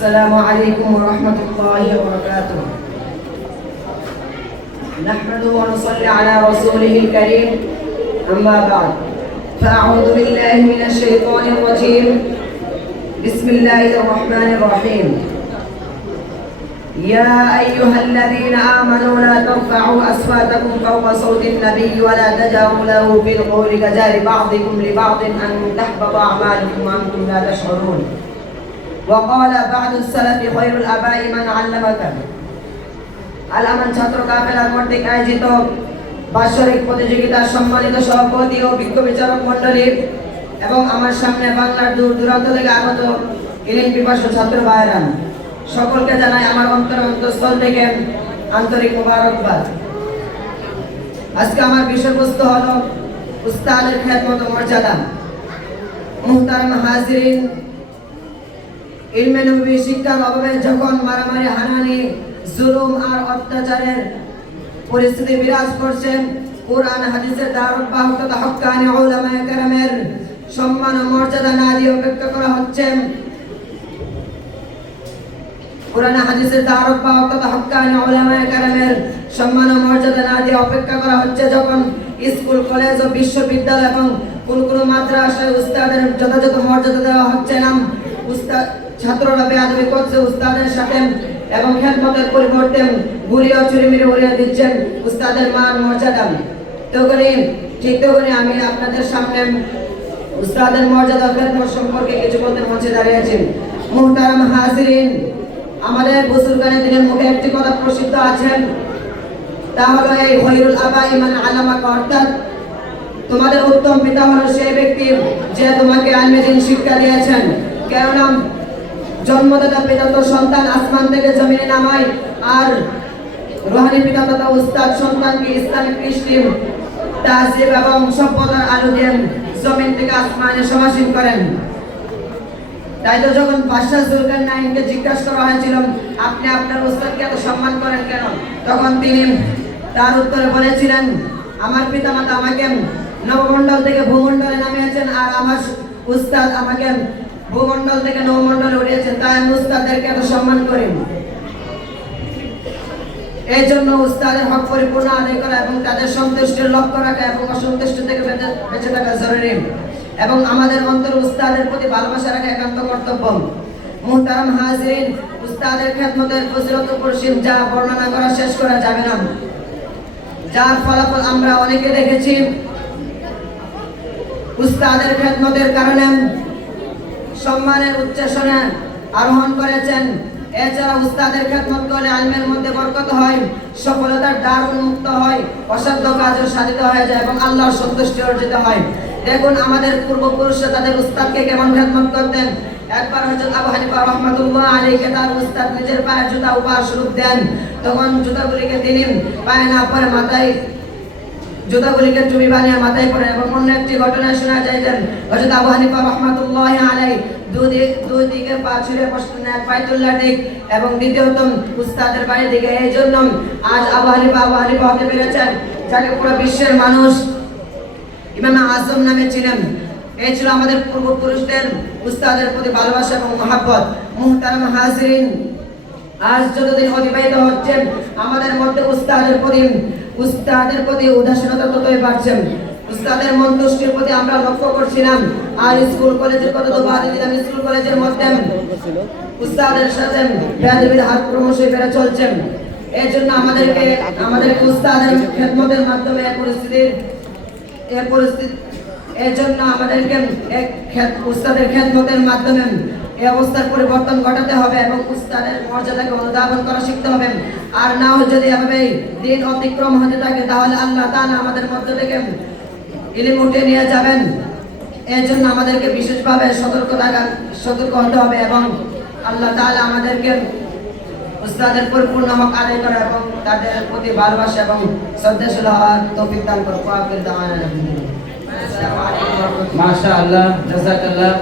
السلام عليكم ورحمة الله وبركاته. نحمده ونصلي على رسوله الكريم. أما بعد، فأعوذ بالله من الشيطان الرجيم. بسم الله الرحمن الرحيم. يا أيها الذين آمنوا لا ترفعوا أصواتكم فوق صوت النبي ولا تجهروا له بالقول كجهر بعضكم لبعض أن تحبط أعمالكم وأنتم لا تشعرون. وقال بعض السلف خير الآباء من علمك. আল-আমান ছাত্র কাফেলা কর্তৃক আয়োজিত বাৎসরিক প্রতিযোগিতার সম্মানিত সভাপতি ও বিজ্ঞ বিচারক মণ্ডলী এবং আমার সামনে বাংলার দূর দূরান্ত থেকে আগত ইলম পিপাসু ছাত্র ভাইরা, সকলকে জানাই আমার অন্তঃস্থল থেকে আন্তরিক মোবারকবাদ। আজকে আমার বিষয়বস্তু হলো উস্তাদের খিদমত ও মর্যাদা। মুহতারাম হাজিরিন, ইলমে নবী শিক্ষার অভাবে যখন মারামারি, হানানি, জুলুম আর অত্যাচারের পরিস্থিতি বিরাজ করছে, কোরআন হাদিসের দারুল বাহক তথা হক্কানি উলামায়ে কেরামের সম্মান ও মর্যাদা না দিয়ে উপেক্ষা করা হচ্ছে। কোরআন হাদিসের দারুল বাহক তথা হক্কানি উলামায়ে কেরামের সম্মান ও মর্যাদা না দিয়ে অপেক্ষা করা হচ্ছে যখন স্কুল, কলেজ ও বিশ্ববিদ্যালয় এবং কোন মাদ্রাসায় উস্তাদের যথাযথ মর্যাদা দেওয়া হচ্ছে না। উস্তাদ ছাত্ররা বেয়াদবি করছে উস্তাদের সাথে এবং খেদমতের পরিবর্তে গুলি ও ছুরি মেরে উড়িয়ে দিচ্ছেন উস্তাদের মান মর্যাদা। তখনই আমি আপনাদের সামনে উস্তাদের মর্যাদা খেদমত সম্পর্কে কিছু বলতে মঞ্চে দাঁড়িয়েছি। মুহতারাম হাজিরিন, আমাদের বুজুর্গানে দিনের মুখে একটি কথা প্রসিদ্ধ আছেন, তা হলো এই খৈরুল আবাই মান আলামাকা, অর্থাৎ তোমাদের উত্তম পিতা হলো সেই ব্যক্তি যে তোমাকে ইলমে দ্বীন শিক্ষা দিয়েছেন। কেননা জন্মদাতা পিতা তো সন্তান আসমান থেকে জমিনে নামায়, আর রুহানি পিতা তথা উস্তাদ সন্তানকে ইসলামিক কৃষ্টি, তাহজিব এবং সভ্যতার আলো দিয়ে জমিন থেকে আসমানে সমাসীন করেন। তাই তো যখন বাদশাহ জুলকারনাইনকে জিজ্ঞাসা করা হয়েছিল, আপনি আপনার উস্তাদকে এত সম্মান করেন কেন, তখন তিনি তার উত্তরে বলেছিলেন, আমার পিতামাতা আমাকে নবমণ্ডল থেকে ভূমণ্ডলে নামিয়েছেন, আর আমার উস্তাদ আমাকে ভূমণ্ডল থেকে নবমণ্ডলে উঠিয়েছেন, তাই আমি উস্তাদদেরকে এত সম্মান করি। এই জন্য উস্তাদের হক পরিপূর্ণ আদায় করা এবং তাদের সন্তুষ্টির লক্ষ্য রাখা এবং অসন্তুষ্টি থেকে বেঁচে থাকা জরুরি, এবং আমাদের অন্তর উস্তাদের প্রতি ভালোবাসা রাখা একান্ত কর্তব্য। মুহতারাম হাজিরিন, উস্তাদের খেদমতের ফজিলত পরিসীম যা বর্ণনা করা শেষ করা যাবে না, যার ফলাফল আমরা অনেকে দেখেছি। উস্তাদের খেদমতের কারণে সম্মানের উচ্চাসনে আরোহণ করেছেন। এছাড়া উস্তাদের খেদমত করলে ইলমের মধ্যে বরকত হয়, সফলতার দ্বার উন্মুক্ত হয়, অসাধ্য কাজও সাধিত হয়ে যায় এবং আল্লাহর সন্তুষ্টি অর্জিত হয়। দেখুন আমাদের পূর্বপুরুষরা তাদের উস্তাদকে কেমন খেদমত করতেন। একবার হযরত আবু হানিফা রাহমাতুল্লাহ আলাইহি তার উস্তাদ নিজের পায়ে জুতা উপহার স্বরূপ দেন, তখন জুতাগুলিকে তিনি পায়ে না পরে মাথায় জুতাগুলিকে টুপি বানিয়ে মাথায় পরেন। এবং অন্য একটি ঘটনা শোনা যায় যে হযরত আবু হানিফা রাহমাতুল্লাহ আলাইহি দুই দিকে পা ছুঁড়ে বসতেন, এক বাইতুল্লাহ দিক এবং দ্বিতীয়ত উস্তাদের বাড়ির দিকে। এই জন্য আজ আবু হানিফা হতে পেরেছেন, যাকে পুরো বিশ্বের মানুষ ইমাম আজম নামে ছিলেন। এই ছিল আমাদের পূর্বপুরুষদের উস্তাদের প্রতি ভালোবাসা এবং মহব্বত। মুহতারাম হাজিরিন, আজ যতদিন অতিবাহিত হচ্ছে আমাদের মধ্যে উস্তাদের প্রতি উদাসীনতা ততই বাড়ছে। উস্তাদের মন্তুষ্টির প্রতি আমরা লক্ষ্য করছিলাম, আর স্কুল কলেজের কথা তো বাদ দিলাম, স্কুল কলেজের মধ্যে উস্তাদের সাথে বেয়াদবির হাত ক্রমশই বেড়ে চলছে। এই জন্য আমাদের উস্তাদের খেদমতের মাধ্যমে উস্তাদের খেদমতের মাধ্যমে এই অবস্থার পরিবর্তন ঘটাতে হবে এবং উস্তাদের মর্যাদাকে অনুধাবন করা শিখতে হবে। আর না হয় যদি এভাবে দিন অতিক্রম হতে থাকে, তাহলে আল্লাহ তাআলা আমাদের মধ্য থেকে ইলম উঠিয়ে নিয়ে যাবেন। এর জন্য আমাদেরকে বিশেষভাবে সতর্ক হতে হবে এবং আল্লাহ তাআলা আমাদেরকে উস্তাদের পরিপূর্ণ হক আদায় করা এবং তাদের প্রতি ভালোবাসা এবং শ্রদ্ধাশীল হওয়ার তৌফিক দান করুন। মাশাআল্লাহ, জাযাকাল্লাহ।